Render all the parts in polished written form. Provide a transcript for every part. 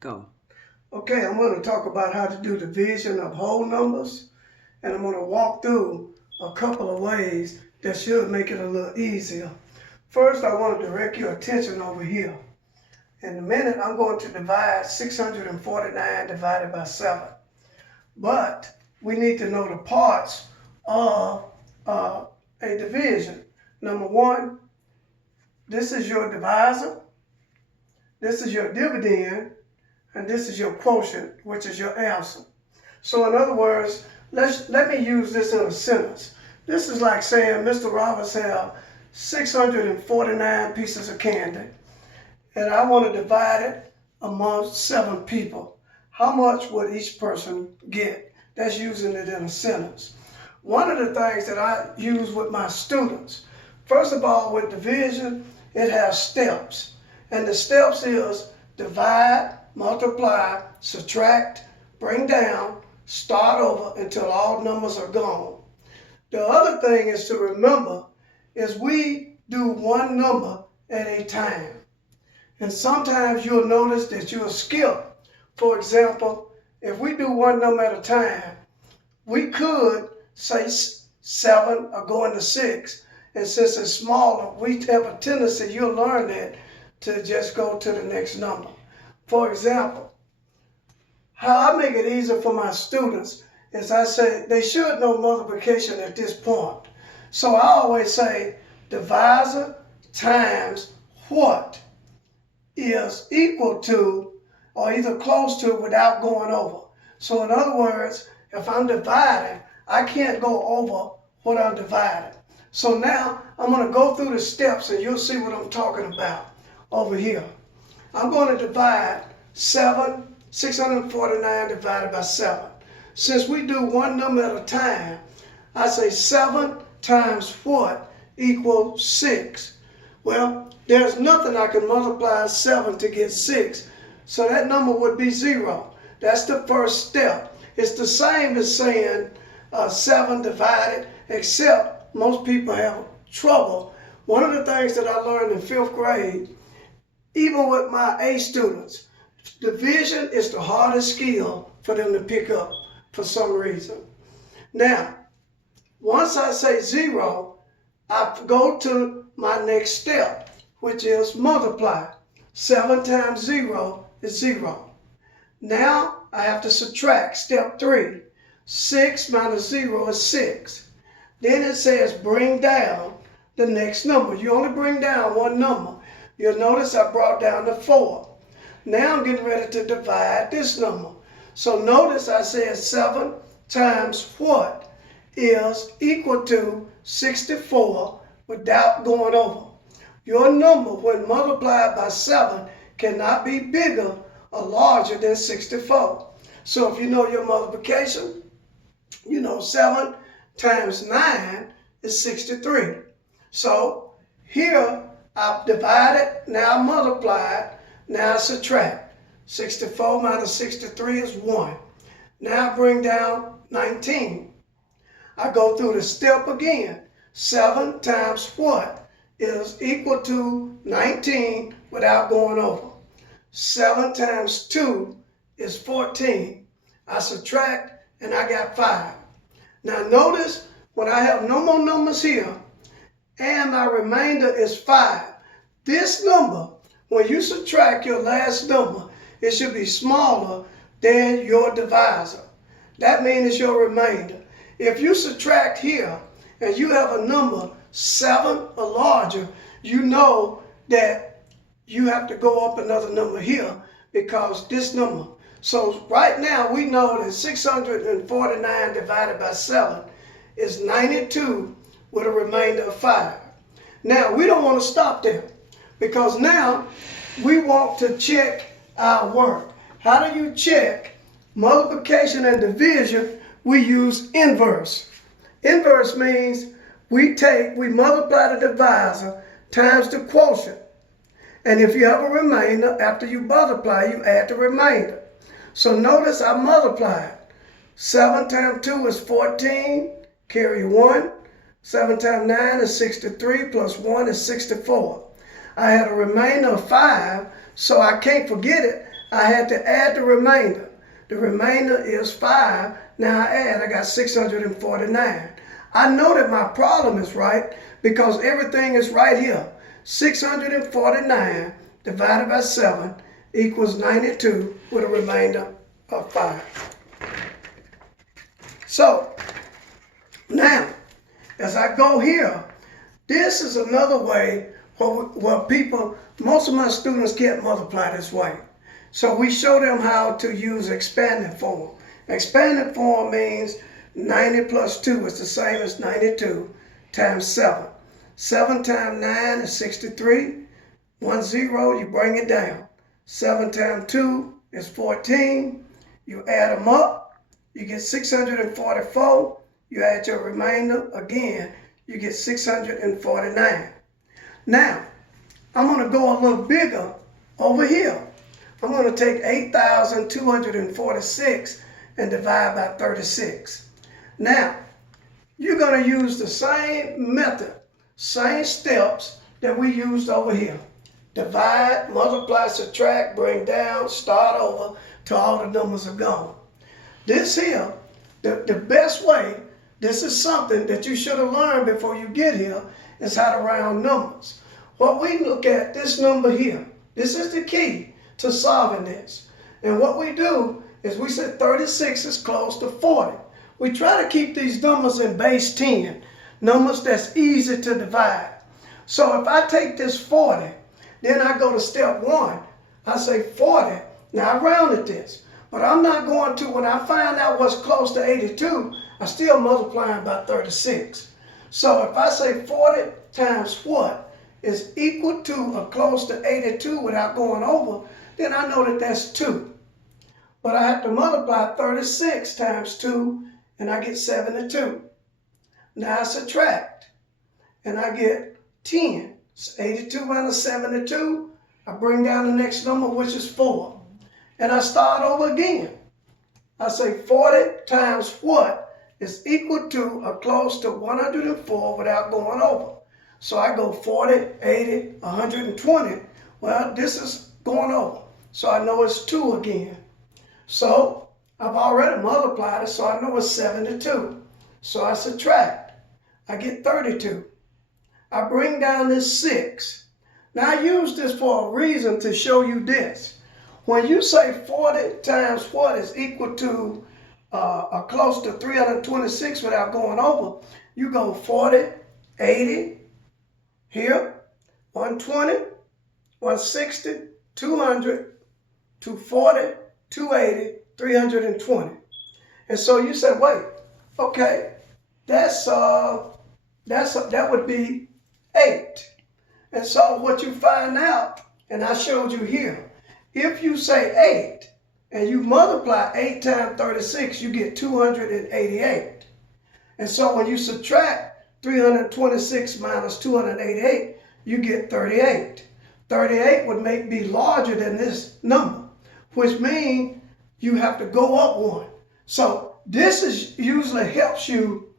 Go. Okay, I'm going to talk about how to do division of whole numbers, and I'm going to walk through a couple of ways that should make it a little easier. First, I want to direct your attention over here. In a minute, I'm going to divide 649 divided by 7. But we need to know the parts of a division. Number one, this is your divisor, this is your dividend, and this is your quotient, which is your answer. So in other words, let me use this in a sentence. This is like saying Mr. Roberts has 649 pieces of candy, and I want to divide it amongst 7 people. How much would each person get? That's using it in a sentence. One of the things that I use with my students, first of all, with division, it has steps. And the steps is divide, multiply, subtract, bring down, start over until all numbers are gone. The other thing is to remember is we do one number at a time. And sometimes you'll notice that you'll skip. For example, if we do one number at a time, we could say 7 or go into 6. And since it's smaller, we have a tendency, you'll learn that, to just go to the next number. For example, how I make it easier for my students is I say they should know multiplication at this point. So I always say divisor times what is equal to or either close to without going over. So in other words, if I'm dividing, I can't go over what I'm dividing. So now I'm going to go through the steps and you'll see what I'm talking about over here. I'm going to divide 649 divided by 7. Since we do one number at a time, I say 7 times what equals 6. Well, there's nothing I can multiply 7 to get 6. So that number would be 0. That's the first step. It's the same as saying 7 divided, except most people have trouble. One of the things that I learned in 5th grade, even with my A students, division is the hardest skill for them to pick up for some reason. Now, once I say 0, I go to my next step, which is multiply. 7 times 0 is 0. Now I have to subtract, step 3. 6 minus 0 is 6. Then it says bring down the next number. You only bring down one number. You'll notice I brought down the 4. Now I'm getting ready to divide this number. So notice I said 7 times what is equal to 64 without going over. Your number when multiplied by 7 cannot be bigger or larger than 64. So if you know your multiplication, you know 7 times 9 is 63. So here I've divided, now I multiplied, now I subtract. 64 minus 63 is 1. Now I bring down 19. I go through the step again. 7 times what is equal to 19 without going over. 7 times 2 is 14. I subtract and I got 5. Now notice when I have no more numbers here and my remainder is 5. This number, when you subtract your last number, it should be smaller than your divisor. That means it's your remainder. If you subtract here and you have a number 7 or larger, you know that you have to go up another number here because this number. So right now we know that 649 divided by 7 is 92 with a remainder of 5. Now we don't want to stop there because now we want to check our work. How do you check multiplication and division? We use inverse. Inverse means we multiply the divisor times the quotient. And if you have a remainder, after you multiply, you add the remainder. So notice I multiplied. 7 times 2 is 14, carry 1. 7 times 9 is 63, plus 1 is 64. I had a remainder of 5, So I can't forget it. I had to add the remainder. The remainder is 5. Now I got 649. I know that my problem is right because everything is right here. 649 divided by 7 equals 92 with a remainder of 5. So now, as I go here, this is another way where people, most of my students can't multiply this way. So we show them how to use expanded form. Expanded form means 90 plus 2 is the same as 92 times 7. 7 times 9 is 63. 1 0, you bring it down. 7 times 2 is 14. You add them up, you get 644. You add your remainder again, you get 649. Now, I'm going to go a little bigger over here. I'm going to take 8,246 and divide by 36. Now, you're going to use the same method, same steps that we used over here. Divide, multiply, subtract, bring down, start over till all the numbers are gone. This here, the best way, this is something that you should have learned before you get here, is how to round numbers. What we look at, this number here, this is the key to solving this. And what we do is we say 36 is close to 40. We try to keep these numbers in base 10, numbers that's easy to divide. So if I take this 40, then I go to step 1. I say 40. Now I rounded this, but I'm not going to, when I find out what's close to 82, I still multiplying by 36. So if I say 40 times what is equal to or close to 82 without going over, then I know that that's 2. But I have to multiply 36 times 2, and I get 72. Now I subtract, and I get 10. It's 82 minus 72. I bring down the next number, which is 4. And I start over again. I say 40 times what is equal to or close to 104 without going over. So I go 40, 80, 120. Well, this is going over. So I know it's 2 again. So I've already multiplied it, so I know it's 72. So I subtract. I get 32. I bring down this 6. Now I use this for a reason to show you this. When you say 40 times what is equal to or close to 326 without going over, you go 40, 80, here, 120, 160, 200, 240, 280, 320. And so you say, wait, okay, that would be 8. And so what you find out, and I showed you here, if you say 8 and you multiply 8 times 36, you get 288. And so when you subtract 326 minus 288, you get 38. 38 would be larger than this number, which means you have to go up 1. So this usually helps you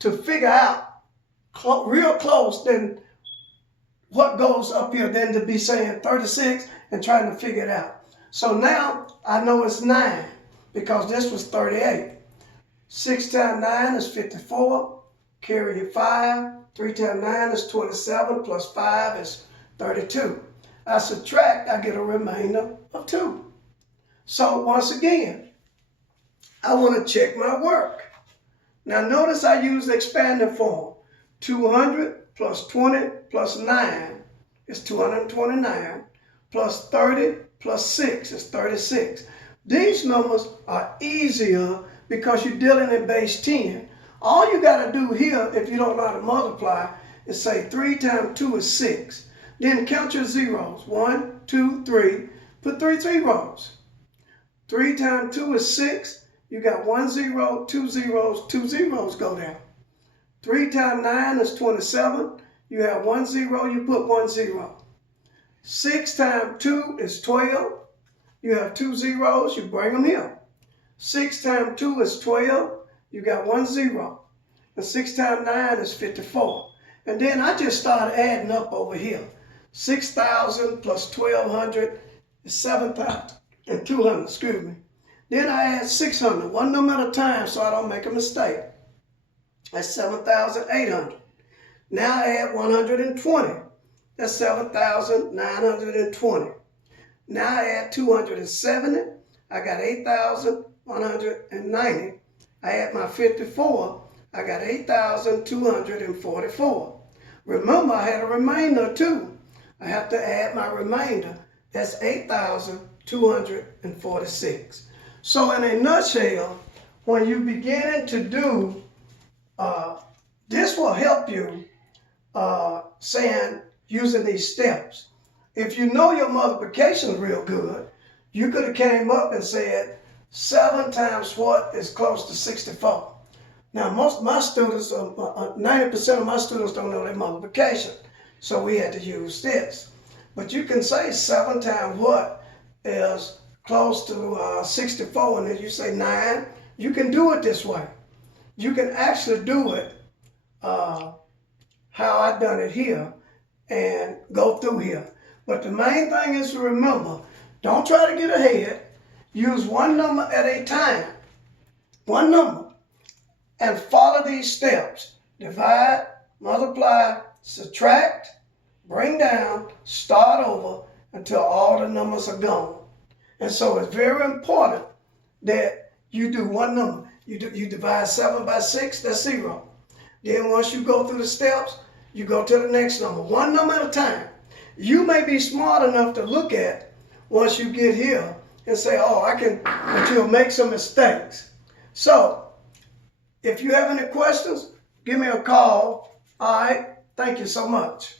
to figure out real close than what goes up here than to be saying 36 and trying to figure it out. So now I know it's 9 because this was 38. 6 times 9 is 54. Carry your 5. 3 times 9 is 27 plus 5 is 32. I subtract, I get a remainder of 2. So once again, I want to check my work. Now notice I use the expanded form. 200 plus 20 plus 9 is 229. Plus 30 plus 6 is 36. These numbers are easier because you're dealing in base 10. All you got to do here, if you don't know how to multiply, is say 3 times 2 is 6. Then count your zeros. 1, 2, 3. Put 3 zeros. 3 times 2 is 6. You got 1 0, 2 zeros, 2 zeros go down. 3 times 9 is 27. You have 1 0, you put 1 0. 6 times 2 is 12. You have 2 zeros, you bring them here. 6 times 2 is 12. You got 1 0. And 6 times 9 is 54. And then I just started adding up over here. 6,000 plus 1,200 is 7,200, excuse me. Then I add 600, one number at a time so I don't make a mistake. That's 7,800. Now I add 120. That's 7,920. Now I add 270. I got 8,190. I add my 54. I got 8,244. Remember, I had a remainder too. I have to add my remainder. That's 8,246. So in a nutshell, when you begin to do, this will help you using these steps. If you know your multiplication real good, you could have came up and said 7 times what is close to 64. Now most of my students, 90% of my students don't know their multiplication, so we had to use this. But you can say 7 times what is close to 64, and then you say 9. You can do it this way. You can actually do it how I done it here and go through here. But the main thing is to remember, don't try to get ahead. Use one number at a time. One number. And follow these steps. Divide, multiply, subtract, bring down, start over until all the numbers are gone. And so it's very important that you do one number. You divide 7 by 6, that's 0. Then once you go through the steps, you go to the next number. One number at a time. You may be smart enough to look at once you get here and say, oh, I can, but you'll make some mistakes. So, if you have any questions, give me a call. All right. Thank you so much.